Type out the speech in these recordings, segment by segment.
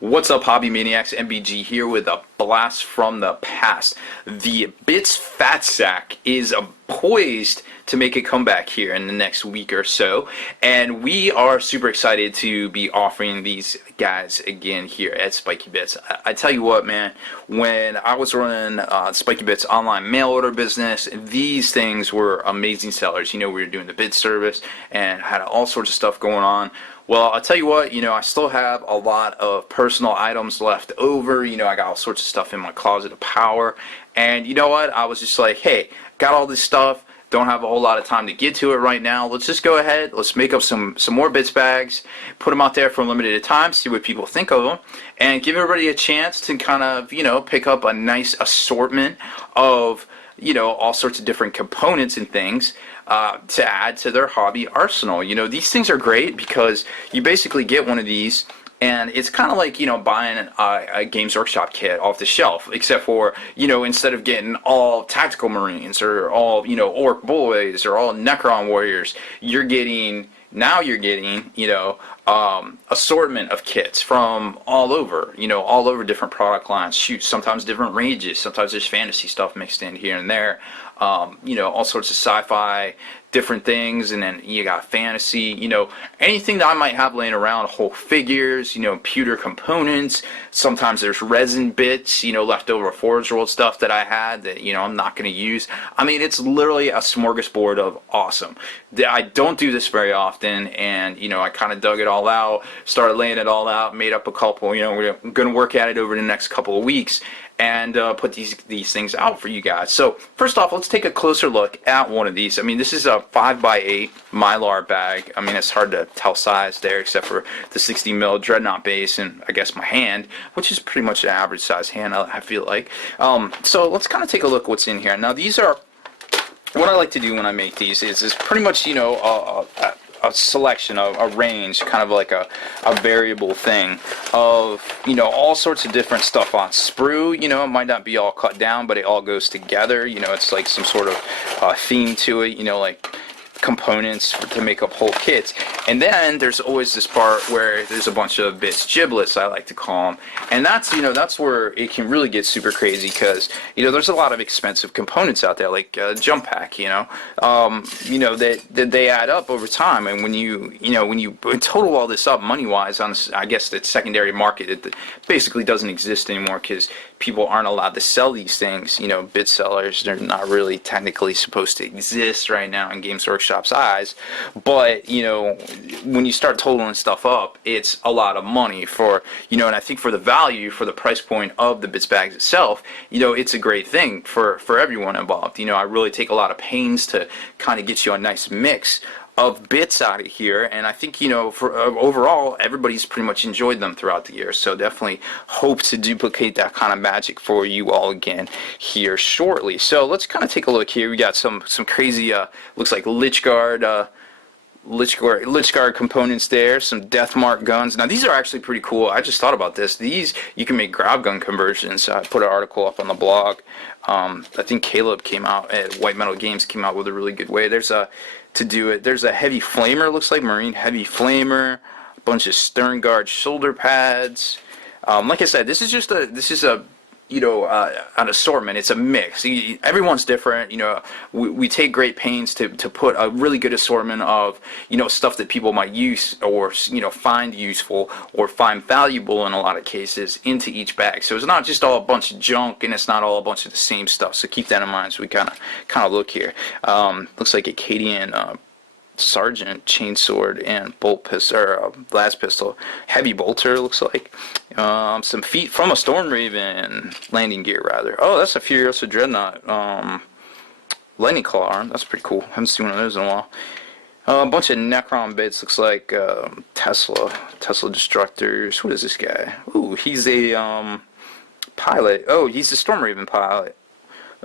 What's up, Hobby Maniacs? MBG here with a blast from the past. The Bits Fat Sack is poised to make a comeback here in the next week or so, and we are super excited to be offering these guys again here at Spiky Bits. I tell you what, man, when I was running Spiky Bits online mail order business, these things were amazing sellers. You know, we were doing the bid service and had all sorts of stuff going on. Well, I'll tell you what, I still have a lot of personal items left over. I got all sorts of stuff in my closet of power. And you know what? I was just like, hey, got all this stuff. Don't have a whole lot of time to get to it right now. Let's just go ahead. Let's make up some more bits bags, put them out there for a limited time, see what people think of them, and give everybody a chance to kind of, pick up a nice assortment of, all sorts of different components and things to add to their hobby arsenal. These things are great because you basically get one of these and it's kind of like, buying a Games Workshop kit off the shelf, except for, instead of getting all Tactical Marines or all, Orc Boys or all Necron Warriors, you're getting, assortment of kits from all over different product lines. Shoot, sometimes different ranges, sometimes there's fantasy stuff mixed in here and there. All sorts of sci-fi, different things, and then you got fantasy, anything that I might have laying around, whole figures, pewter components. Sometimes there's resin bits, leftover Forge World stuff that I had that, I'm not going to use. I mean, it's literally a smorgasbord of awesome. I don't do this very often, and, I kind of dug it all out, started laying it all out, made up a couple, we're going to work at it over the next couple of weeks and put these things out for you guys. So first off, let's take a closer look at one of these. I mean, this is a 5x8 Mylar bag. I mean, it's hard to tell size there except for the 60 mil Dreadnought base and I guess my hand, which is pretty much an average size hand, I feel like. So let's kind of take a look what's in here. Now these are, what I like to do when I make these is pretty much, a selection, a range, kind of like a variable thing of, all sorts of different stuff on sprue. It might not be all cut down, but it all goes together. It's like some sort of theme to it, like components to make up whole kits. And then there's always this part where there's a bunch of bits giblets, I like to call them, and that's that's where it can really get super crazy because there's a lot of expensive components out there, like jump pack, that they add up over time, and when you total all this up money wise on, I guess, the secondary market, it basically doesn't exist anymore because people aren't allowed to sell these things. Bit sellers, they're not really technically supposed to exist right now in Games Workshop's eyes, but when you start totaling stuff up, it's a lot of money for, and I think for the value, for the price point of the bits bags itself, it's a great thing for everyone involved. I really take a lot of pains to kind of get you a nice mix of bits out of here, and I think for overall everybody's pretty much enjoyed them throughout the year, so definitely hope to duplicate that kind of magic for you all again here shortly. So let's kind of take a look here. We got some crazy looks like Lich Guard components there, some Deathmark guns. Now these are actually pretty cool. I just thought about this. These, you can make grab gun conversions. I put an article up on the blog. I think Caleb came out at White Metal Games, came out with a really good way. There's a to do it. There's a heavy flamer, looks like Marine heavy flamer, a bunch of Stern Guard shoulder pads. Like I said, this is a an assortment. It's a mix. Everyone's different. We take great pains to put a really good assortment of stuff that people might use or find useful or find valuable in a lot of cases into each bag. So it's not just all a bunch of junk, and it's not all a bunch of the same stuff. So keep that in mind as we kind of look here. Looks like Acadian Sergeant chainsword and bolt pistol, or blast pistol, heavy bolter, looks like. Some feet from a Storm Raven, landing gear rather. Oh, that's a Furiosa Dreadnought lightning claw arm. That's pretty cool. Haven't seen one of those in a while. A bunch of Necron bits. Looks like Tesla Destructors. What is this guy? Ooh, he's a pilot. Oh, he's a Storm Raven pilot.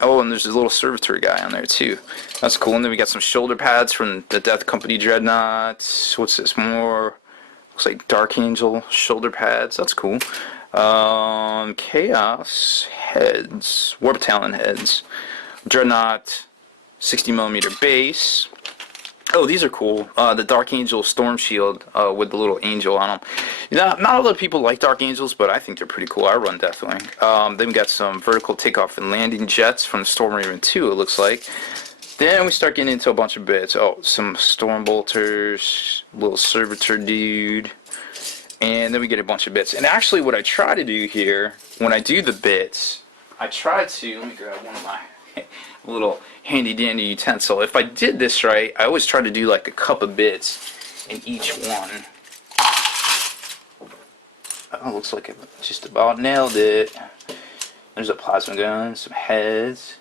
Oh, and there's a little servitor guy on there too. That's cool. And then we got some shoulder pads from the Death Company Dreadnoughts. What's this? More looks like Dark Angel shoulder pads. That's cool. Chaos heads, Warp Talon heads, Dreadnought 60mm base. Oh, these are cool. The Dark Angel Storm Shield with the little angel on them. Not a lot of people like Dark Angels, but I think they're pretty cool. I run definitely. Then we got some vertical takeoff and landing jets from the Storm Raven 2, it looks like. Then we start getting into a bunch of bits. Oh, some Storm Bolters, little Servitor dude. And then we get a bunch of bits. And actually what I try to do here, when I do the bits, I try to, let me grab one of my little handy dandy utensil. If I did this right, I always try to do like a cup of bits in each one. Oh, looks like I just about nailed it. There's a plasma gun, some heads.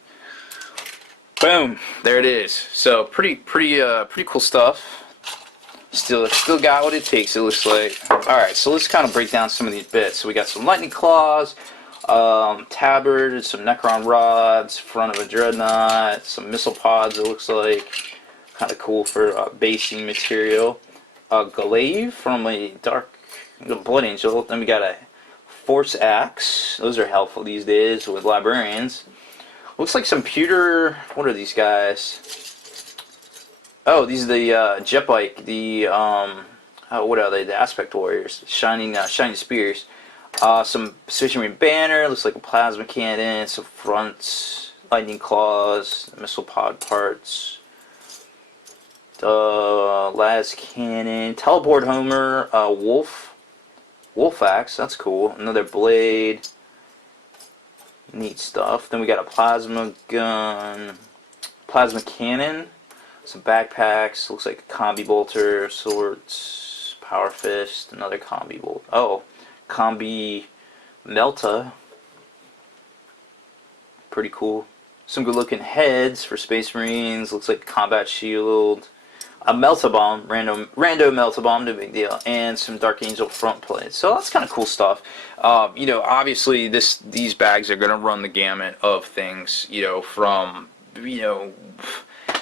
Boom, there it is. So pretty cool stuff. Still got what it takes, it looks like. Alright, so let's kind of break down some of these bits. So we got some lightning claws, tabard, some Necron rods, front of a dreadnought, some missile pods, it looks like. Kind of cool for basing material. Glaive from a Blood Angel. Then we got a Force Axe. Those are helpful these days with librarians. Looks like some pewter. What are these guys? Oh, these are the Jet Bike. The what are they? The Aspect Warriors. Shining Spears. Some Space Marine banner. Looks like a plasma cannon. Some fronts. Lightning claws. Missile pod parts. Las cannon. Teleport Homer. Wolf axe. That's cool. Another blade. Neat stuff. Then we got a plasma gun. Plasma cannon. Some backpacks. Looks like a combi bolter. Swords. Power fist. Another combi bolt. Oh. Combi Melta. Pretty cool. Some good looking heads for Space Marines. Looks like a combat shield. A Melta Bomb. Rando Melta Bomb. No big deal. And some Dark Angel front plates. So that's kind of cool stuff. You know, obviously these bags are going to run the gamut of things, you know, from, you know,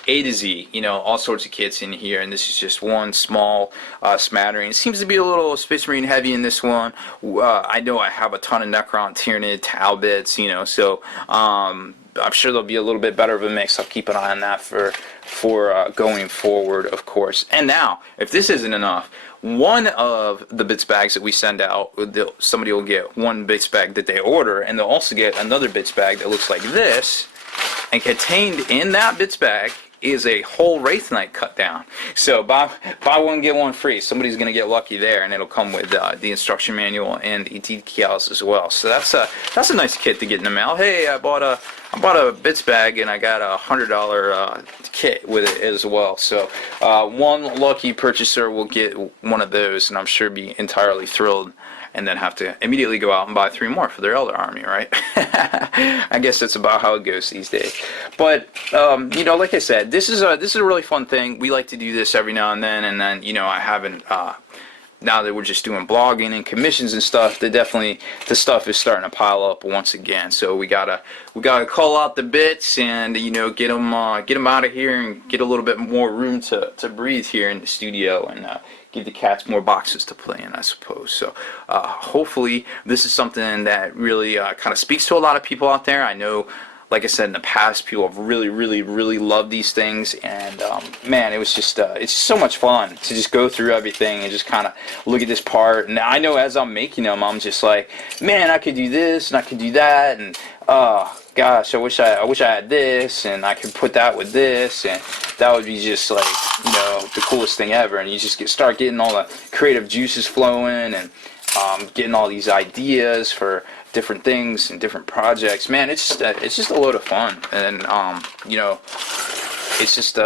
A to Z, you know, all sorts of kits in here, and this is just one small smattering. It seems to be a little Space Marine heavy in this one. I know I have a ton of Necron, Tyranid, Talbots, you know, so I'm sure there'll be a little bit better of a mix. I'll keep an eye on that for going forward, of course. And now, if this isn't enough, one of the bits bags that we send out, somebody will get one bits bag that they order, and they'll also get another bits bag that looks like this, and contained in that bits bag is a whole Wraith Knight cut down. So buy one get one free. Somebody's gonna get lucky there, and it'll come with the instruction manual and the decals as well. So that's a nice kit to get in the mail. Hey, I bought a bits bag and I got a $100 kit with it as well. So one lucky purchaser will get one of those, and I'm sure be entirely thrilled, and then have to immediately go out and buy 3 more for their Elder Army, right? I guess that's about how it goes these days. But you know, like I said, this is a really fun thing. We like to do this every now and then you know, I haven't. Now that we're just doing blogging and commissions and stuff, the stuff is starting to pile up once again. So we gotta call out the bits and, you know, get them out of here and get a little bit more room to breathe here in the studio, and give the cats more boxes to play in, I suppose. So hopefully this is something that really kind of speaks to a lot of people out there. I know, like I said in the past, people have really loved these things, and man, it's just so much fun to just go through everything and just kind of look at this part. And I know as I'm making them, I'm just like, man, I could do this and I could do that, and gosh, I wish I had this, and I could put that with this, and that would be just like, you know, the coolest thing ever. And you just start getting all the creative juices flowing, and getting all these ideas for different things and different projects. Man, it's just a load of fun, and you know, it's just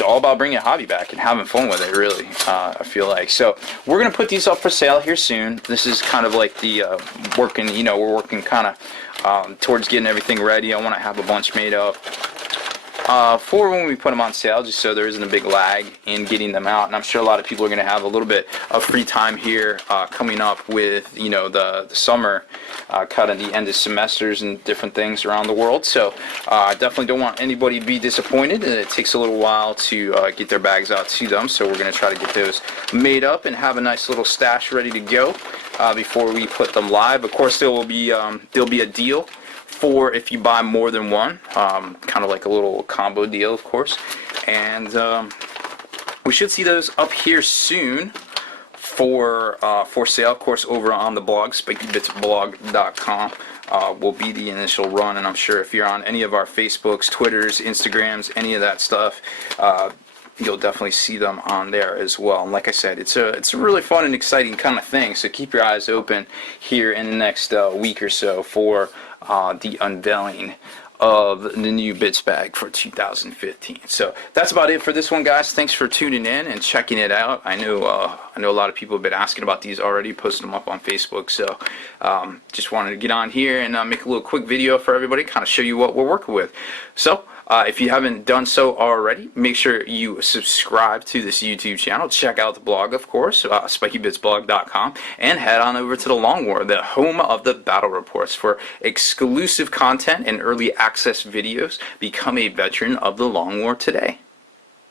all about bringing a hobby back and having fun with it, really. I feel like. So we're gonna put these up for sale here soon. This is kind of like the working, you know, we're working kind of towards getting everything ready. I want to have a bunch made up for when we put them on sale, just so there isn't a big lag in getting them out. And I'm sure a lot of people are going to have a little bit of free time here coming up with, you know, the summer, kind of the end of semesters and different things around the world. So I definitely don't want anybody to be disappointed. It takes a little while to get their bags out to them, so we're going to try to get those made up and have a nice little stash ready to go before we put them live. Of course, there'll be a deal for if you buy more than one, kind of like a little combo deal, of course. and we should see those up here soon for sale. Of course, over on the blog, spikybitsblog.com. Will be the initial run, and I'm sure if you're on any of our Facebooks, Twitters, Instagrams, any of that stuff, you'll definitely see them on there as well. And like I said, it's a really fun and exciting kind of thing, so keep your eyes open here in the next week or so for the unveiling of the new Bits bag for 2015. So that's about it for this one, guys. Thanks for tuning in and checking it out. I know a lot of people have been asking about these already, posting them up on Facebook. So just wanted to get on here and make a little quick video for everybody, kind of show you what we're working with. So if you haven't done so already, make sure you subscribe to this YouTube channel. Check out the blog, of course, spikybitsblog.com, and head on over to the Long War, the home of the battle reports, for exclusive content and early access videos. Become a veteran of the Long War today.